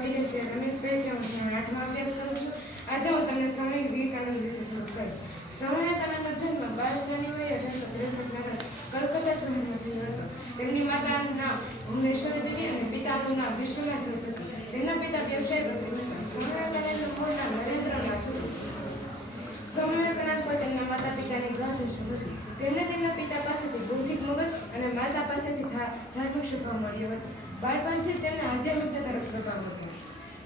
વકીલે છે રમેશભાઈ છે. હું 8મા અભ્યાસ કરું છું. આજે હું તમને સ્વામી વિવેકાનંદ વિશે થોડુંક કહીશ. સ્વામી વિવેકાનંદનો જન્મ 12 જાન્યુઆરી 1863 કલકત્તા શહેરમાં થયો હતો. તેમની માતાનું નામ ભુવનેશ્વરી દેવી અને પિતાનું નામ વિશ્વનાથ દત્ત હતું. તેમના પિતા વ્યવસાયપતિ હતા. સ્વામી વિવેકાનંદનું પૂરું નામ નરેન્દ્રનાથ હતું. સ્વામી વિવેકાનંદ પર તેમના માતા પિતાની ગ્રહદર્શન હતી. તેમને તેમના પિતા પાસેથી બૌદ્ધિક મગજ અને માતા પાસેથી ધાર્મિક સ્વભાવ મળ્યો હતો. બાળપણથી તેમને આધ્યાત્મિકતા તરફ પ્રભાવ હતો.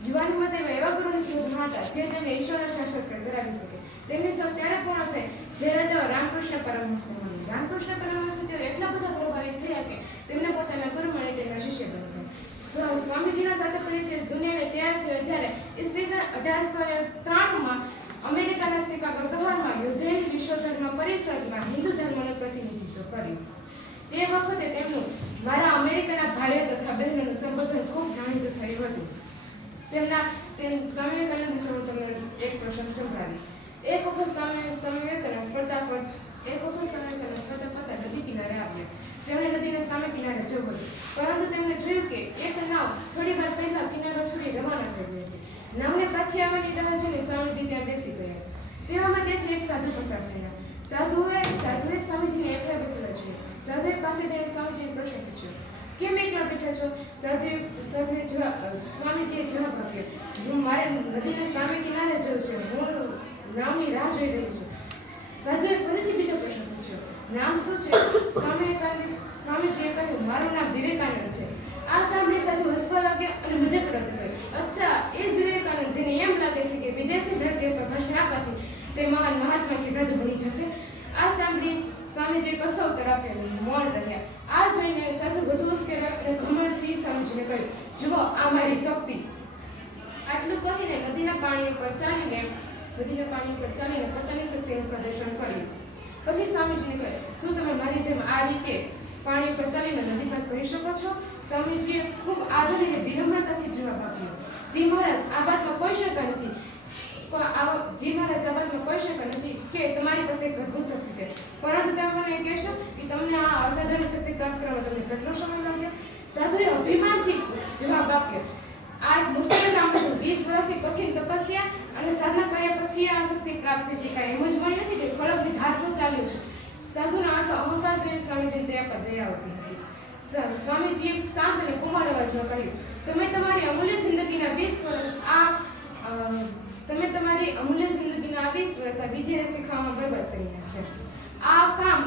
યુવાનીમાં તેઓ એવા ગુરુની શોધમાં હતા જે તેમને ઈશ્વરના સાક્ષાત્કાર કરાવી શકે. તેમની શોધ ત્યારે પૂર્ણ થઈ જ્યારે તેઓ રામકૃષ્ણ પરમહંસને મળ્યા. રામકૃષ્ણ પરમહંસથી તેઓ એટલા બધા પ્રભાવિત થયા કે તેમને પોતાના ગુરુ માની તેમના શિષ્ય બન્યા. સ્વામીજીના સાચા પરિચય દુનિયાને ત્યારે થયો જ્યારે ઈસવીસન 1893માં અમેરિકાના શિકાગો શહેરમાં યોજાયેલી વિશ્વ ધર્મ પરિષદમાં હિન્દુ ધર્મનું પ્રતિનિધિત્વ કર્યું. તે વખતે તેમનું મારા અમેરિકાના ભાઈઓ તથા બહેનોનું સંબોધન ખૂબ જાણીતું થયું હતું. સ્વામી વિવેકાનંદ વિશે હું તમને એક પ્રસંગ સંભળાવીશ. એક વખત સ્વામી વિવેકાનંદ ફરતા નદી કિનારે આવ્યા. તેમણે નદીના સામે કિનારે જવું હતું, પરંતુ તેમણે જોયું કે એક નાવ થોડી વાર પહેલા કિનારો છોડી રવાના થઈ ગઈ હતી. નાવને પાછી આવવાની રાહ જોઈને સ્વામીજી ત્યાં બેસી ગયા. તેવામાં ત્યાંથી એક સાધુ પસાર થયા. સાધુએ સ્વામીજીને એકલા બેઠેલા જોયા. સાધુએ પાસે જઈને સ્વામીજીને પ્રશ્ન પૂછ્યો, કેમ એકલા બેઠા છો? સ્વામીજીએ જવાબ આપ્યો, મારે નદીના સામે કિનારે જવું છે. હું નામની રાહ જોઈ રહી છું. સાધુએ ફરીથી બીજો પ્રશ્ન પૂછ્યો, નામ શું છે? સ્વામીજીએ કહ્યું, મારું નામ વિવેકાનંદ છે. આ સાંભળી સાધુ હસવા લાગ્યા અને મજાક ઉડાવતો કહ્યું, અચ્છા, એ જ વિવેકાનંદ જેને એમ લાગે છે કે વિદેશી ધરતી પર ભાષણ આપવાથી તે મહાન મહાત્મા કે સાધુ બની જશે. આ સાંભળી સ્વામીજીએ કશો ઉત્તર આપ્યો નહીં, મૌન રહ્યા. આ જોઈને સાધુ વધુ ઉશ્કેરાયો અને ઘમંડથી સ્વામીજીને કહ્યું, જુઓ, આ મારી શક્તિ. આટલું કહીને નદીના પાણી ઉપર ચાલીને પોતાની શક્તિનું પ્રદર્શન કર્યું. પછી સ્વામીજીને કહ્યું, શું તમે મારી જેમ આ રીતે પાણી ઉપર ચાલીને નદી પાર કરી શકો છો? સ્વામીજીએ ખૂબ આદર અને વિનમ્રતાથી જવાબ આપ્યો, જી મહારાજ, આ વાતમાં કોઈ શંકા નથી કે તમારી પાસે એક અદ્ભુત શક્તિ છે, પરંતુ તમે મને કહેશો કે તમને આ અસાધારણ શક્તિ પ્રાપ્ત કરવામાં તમને કેટલો સમય લાગ્યો? સાધુએ અભિમાનથી જવાબ આપ્યો, આ મુશ્કેલ કામ હતું. 20 વર્ષની કઠિન તપસ્યા અને સાધના કર્યા પછી આ શક્તિ પ્રાપ્ત થઈ છે. કાંઈ એમ જ મળી નથી કે ખડકની ધાર પર ચાલ્યો છું. સાધુનો આટલો અહંકાર જોઈને સ્વામીજીને દયા પર દયા આવતી હતી. સ્વામીજીએ શાંત અને કોમળ અવાજમાં કહ્યું, તમે તમારી અમૂલ્ય જિંદગીના 20 વર્ષ આ વિદ્યાને શીખવામાં બરબાદ કરી નાખ્યા. આ કામ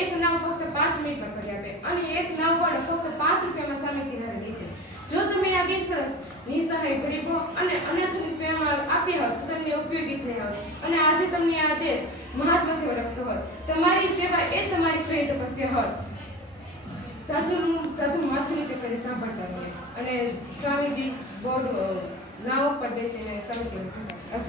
એક નાવ ફક્ત 5 મિનિટમાં કરી આપે અને એક નાવવાળો ફક્ત 5 રૂપિયામાં સામે કિનારે લઈ જાય. જો તમે આ 20 વર્ષ નિસહાય ગરીબો અને અનાથોની સેવામાં આપ્યા હોત તો તમને ઉપયોગી થયા હોત અને આજે તમને આ દેશ મહાત્માથી ઓળખતો હોત. તમારી સેવા એ તમારી ખરી તપસ્યા હોત. સાધુ માથું નીચે કરી સાંભળતા રહ્યા અને સ્વામીજી નાવ પર બેસીને સમિતિમાં જતા.